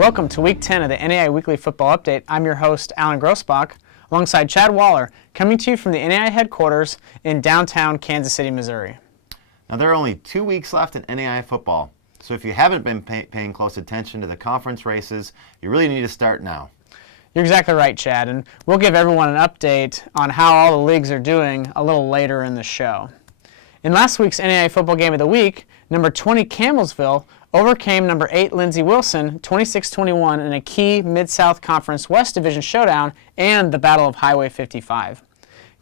Welcome to Week 10 of the NAIA Weekly Football Update. I'm your host, Alan Grossbach, alongside Chad Waller, coming to you from the NAIA headquarters in downtown Kansas City, Missouri. Now, there are only 2 weeks left in NAIA football, so if you haven't been paying close attention to the conference races, you really need to start now. You're exactly right, Chad, and we'll give everyone an update on how all the leagues are doing a little later in the show. In last week's NAIA Football Game of the Week, number 20 Campbellsville overcame number 8 Lindsey Wilson 26-21 in a key Mid-South Conference West Division showdown and the Battle of Highway 55.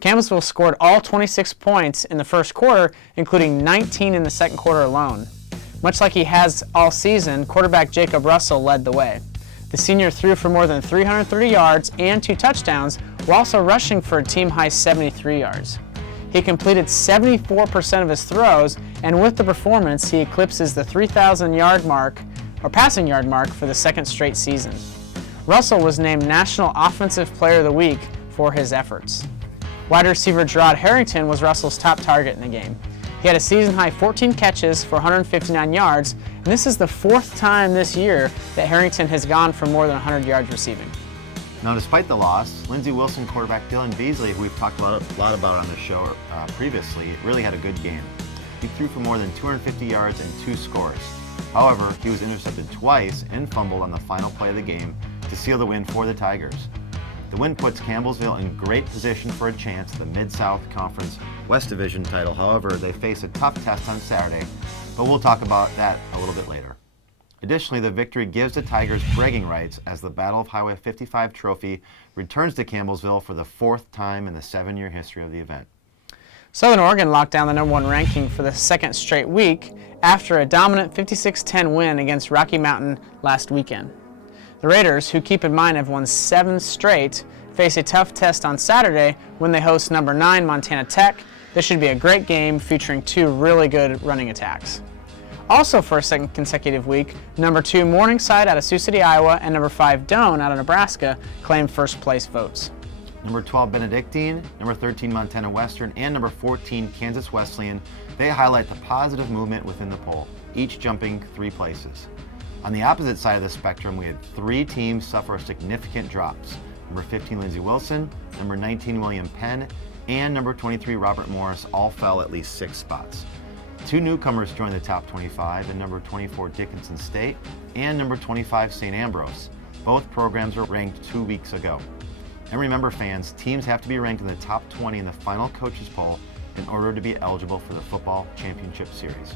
Campbellsville scored all 26 points in the first quarter, including 19 in the second quarter alone. Much like he has all season, quarterback Jacob Russell led the way. The senior threw for more than 330 yards and 2 touchdowns, while also rushing for a team-high 73 yards. He completed 74% of his throws, and with the performance, he eclipses the 3,000-yard mark, or passing yard mark, for the second straight season. Russell was named National Offensive Player of the Week for his efforts. Wide receiver Gerard Harrington was Russell's top target in the game. He had a season-high 14 catches for 159 yards, and this is the 4th time this year that Harrington has gone for more than 100 yards receiving. Now, despite the loss, Lindsey Wilson quarterback Dylan Beasley, who we've talked a lot about on the show previously, really had a good game. He threw for more than 250 yards and 2 scores. However, he was intercepted twice and fumbled on the final play of the game to seal the win for the Tigers. The win puts Campbellsville in great position for a chance at the Mid-South Conference West Division title. However, they face a tough test on Saturday, but we'll talk about that a little bit later. Additionally, the victory gives the Tigers bragging rights as the Battle of Highway 55 trophy returns to Campbellsville for the 4th time in the 7-year history of the event. Southern Oregon locked down the number 1 ranking for the 2nd straight week after a dominant 56-10 win against Rocky Mountain last weekend. The Raiders, who keep in mind have won 7 straight, face a tough test on Saturday when they host number 9 Montana Tech. This should be a great game featuring 2 really good running attacks. Also for a second consecutive week, number 2 Morningside out of Sioux City, Iowa, and number 5 Doane out of Nebraska claimed first place votes. Number 12 Benedictine, number 13 Montana Western, and number 14 Kansas Wesleyan, they highlight the positive movement within the poll, each jumping 3 places. On the opposite side of the spectrum, we had 3 teams suffer significant drops. Number 15 Lindsey Wilson, number 19 William Penn, and number 23 Robert Morris all fell at least 6 spots. 2 newcomers joined the top 25, and number 24 Dickinson State and number 25 St. Ambrose. Both programs were ranked 2 weeks ago. And remember, fans, teams have to be ranked in the top 20 in the final coaches poll in order to be eligible for the football championship series.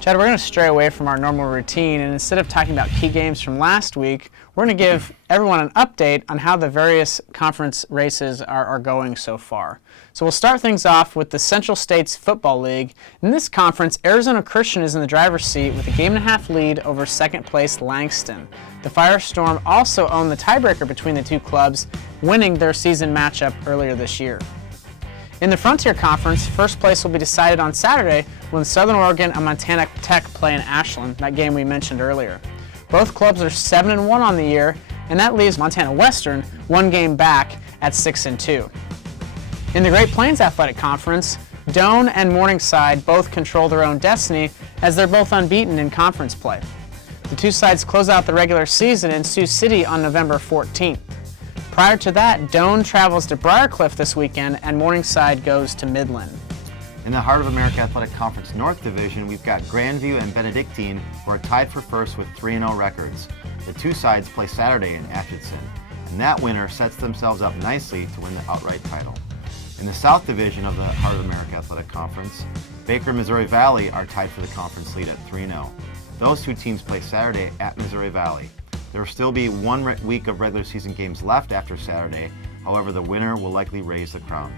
Chad, we're going to stray away from our normal routine, and instead of talking about key games from last week, we're going to give everyone an update on how the various conference races are going so far. So we'll start things off with the Central States Football League. In this conference, Arizona Christian is in the driver's seat with a 1.5-game lead over second place Langston. The Firestorm also own the tiebreaker between the 2 clubs, winning their season matchup earlier this year. In the Frontier Conference, first place will be decided on Saturday when Southern Oregon and Montana Tech play in Ashland, that game we mentioned earlier. Both clubs are 7-1 on the year, and that leaves Montana Western 1 game back at 6-2. In the Great Plains Athletic Conference, Doane and Morningside both control their own destiny as they're both unbeaten in conference play. The 2 sides close out the regular season in Sioux City on November 14th. Prior to that, Doane travels to Briarcliff this weekend, and Morningside goes to Midland. In the Heart of America Athletic Conference North Division, we've got Grandview and Benedictine, who are tied for first with 3-0 records. The 2 sides play Saturday in Atchison, and that winner sets themselves up nicely to win the outright title. In the South Division of the Heart of America Athletic Conference, Baker and Missouri Valley are tied for the conference lead at 3-0. Those 2 teams play Saturday at Missouri Valley. There will still be 1 week of regular season games left after Saturday. However, the winner will likely raise the crown.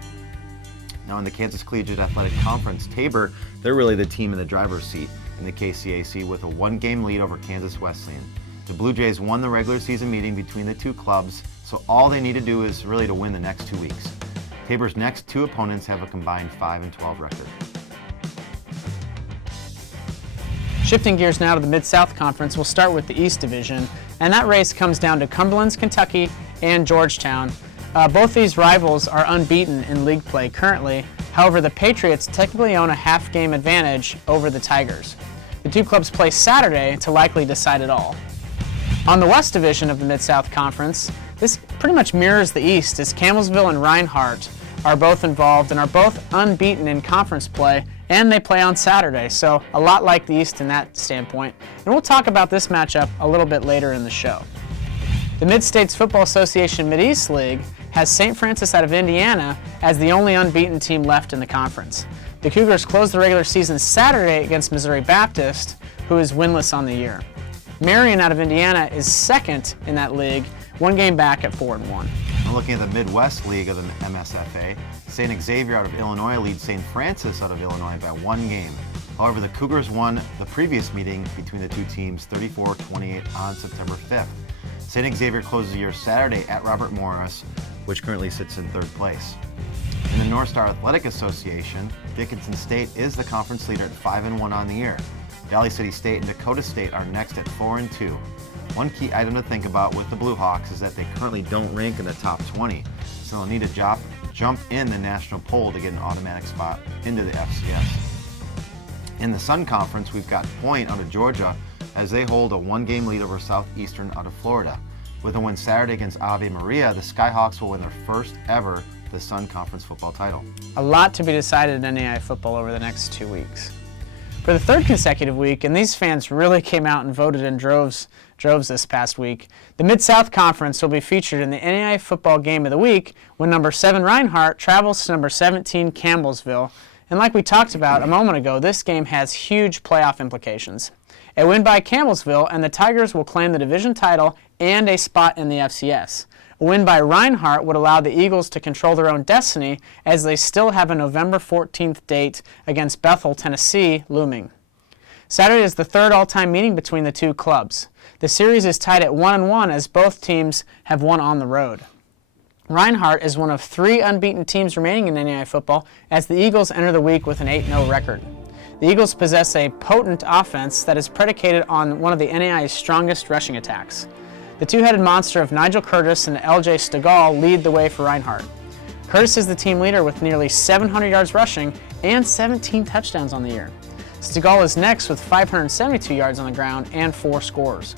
Now, in the Kansas Collegiate Athletic Conference, Tabor, they're really the team in the driver's seat in the KCAC with a 1-game lead over Kansas Wesleyan. The Blue Jays won the regular season meeting between the 2 clubs, so all they need to do is really to win the next 2 weeks. Tabor's next 2 opponents have a combined 5-12 record. Shifting gears now to the Mid-South Conference, we'll start with the East Division, and that race comes down to Cumberland's Kentucky and Georgetown. Both these rivals are unbeaten in league play currently. However, the Patriots technically own a half-game advantage over the Tigers. The 2 clubs play Saturday to likely decide it all. On the West Division of the Mid-South Conference, this pretty much mirrors the East, as Campbellsville and Reinhardt are both involved and are both unbeaten in conference play, and they play on Saturday, so a lot like the East in that standpoint. And we'll talk about this matchup a little bit later in the show. The Mid-States Football Association Mid-East League has St. Francis out of Indiana as the only unbeaten team left in the conference. The Cougars closed the regular season Saturday against Missouri Baptist, who is winless on the year. Marion out of Indiana is second in that league, one game back at 4-1. Looking at the Midwest League of the MSFA, St. Xavier out of Illinois leads St. Francis out of Illinois by one game. However, the Cougars won the previous meeting between the two teams 34-28 on September 5th. St. Xavier closes the year Saturday at Robert Morris, which currently sits in third place. In the North Star Athletic Association, Dickinson State is the conference leader at 5-1 on the year. Valley City State and Dakota State are next at 4-2. One key item to think about with the Blue Hawks is that they currently don't rank in the top 20, so they'll need to jump in the national poll to get an automatic spot into the FCS. In the Sun Conference, we've got Point out of Georgia as they hold a one-game lead over Southeastern out of Florida. With a win Saturday against Ave Maria, the Skyhawks will win their first ever the Sun Conference football title. A lot to be decided in NAIA football over the next 2 weeks. For the third consecutive week, and these fans really came out and voted in droves this past week, the Mid-South Conference will be featured in the NAIA football game of the week when number 7 Reinhardt travels to number 17 Campbellsville. And like we talked about a moment ago, this game has huge playoff implications. A win by Campbellsville and the Tigers will claim the division title and a spot in the FCS. A win by Reinhardt would allow the Eagles to control their own destiny, as they still have a November 14th date against Bethel, Tennessee, looming. Saturday is the third all-time meeting between the two clubs. The series is tied at 1-1 as both teams have won on the road. Reinhardt is one of 3 unbeaten teams remaining in NAIA football as the Eagles enter the week with an 8-0 record. The Eagles possess a potent offense that is predicated on one of the NAIA's strongest rushing attacks. The two-headed monster of Nigel Curtis and L.J. Stegall lead the way for Reinhardt. Curtis is the team leader with nearly 700 yards rushing and 17 touchdowns on the year. Stegall is next with 572 yards on the ground and 4 scores.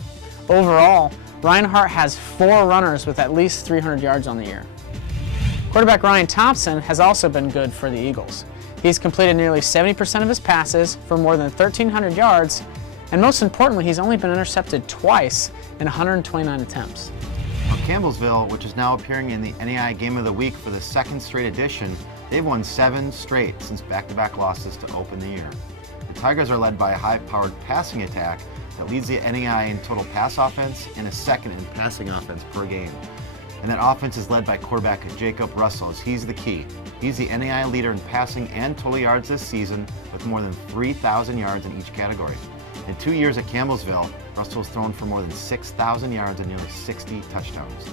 Overall, Reinhardt has 4 runners with at least 300 yards on the year. Quarterback Ryan Thompson has also been good for the Eagles. He's completed nearly 70% of his passes for more than 1,300 yards, and most importantly, he's only been intercepted twice in 129 attempts. For Campbellsville, which is now appearing in the NAIA Game of the Week for the second straight edition, they've won 7 straight since back-to-back losses to open the year. The Tigers are led by a high-powered passing attack that leads the NAIA in total pass offense and is second in passing offense per game. And that offense is led by quarterback Jacob Russell, as he's the key. He's the NAIA leader in passing and total yards this season with more than 3,000 yards in each category. In 2 years at Campbellsville, Russell has thrown for more than 6,000 yards and nearly 60 touchdowns.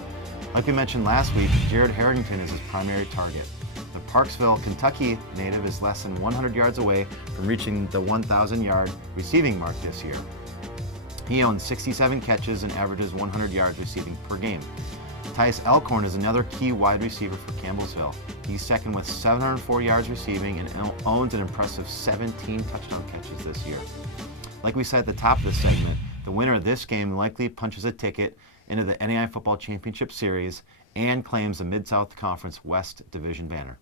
Like we mentioned last week, Jared Harrington is his primary target. The Parksville, Kentucky native is less than 100 yards away from reaching the 1,000-yard receiving mark this year. He owns 67 catches and averages 100 yards receiving per game. Tice Elkhorn is another key wide receiver for Campbellsville. He's second with 704 yards receiving and owns an impressive 17 touchdown catches this year. Like we said at the top of the segment, the winner of this game likely punches a ticket into the NAIA Football Championship Series and claims the Mid-South Conference West Division banner.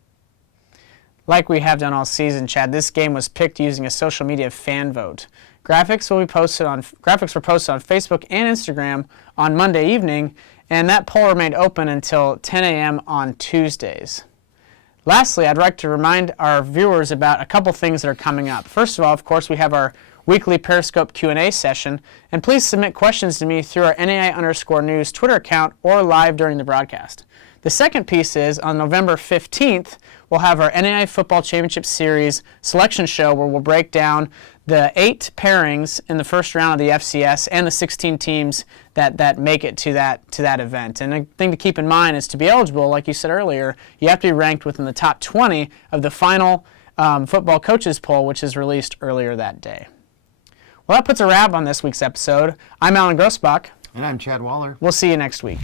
Like we have done all season, Chad, this game was picked using a social media fan vote. Graphics were posted on Facebook and Instagram on Monday evening, and that poll remained open until 10 a.m. on Tuesdays. Lastly, I'd like to remind our viewers about a couple things that are coming up. First of all, of course, we have our weekly Periscope Q&A session, and please submit questions to me through our NAI_news Twitter account or live during the broadcast. The second piece is on November 15th, we'll have our NAIA Football Championship Series selection show where we'll break down the 8 pairings in the first round of the FCS and the 16 teams that make it to that event. And a thing to keep in mind is to be eligible, like you said earlier, you have to be ranked within the top 20 of the final football coaches poll, which is released earlier that day. Well, that puts a wrap on this week's episode. I'm Alan Grossbach. And I'm Chad Waller. We'll see you next week.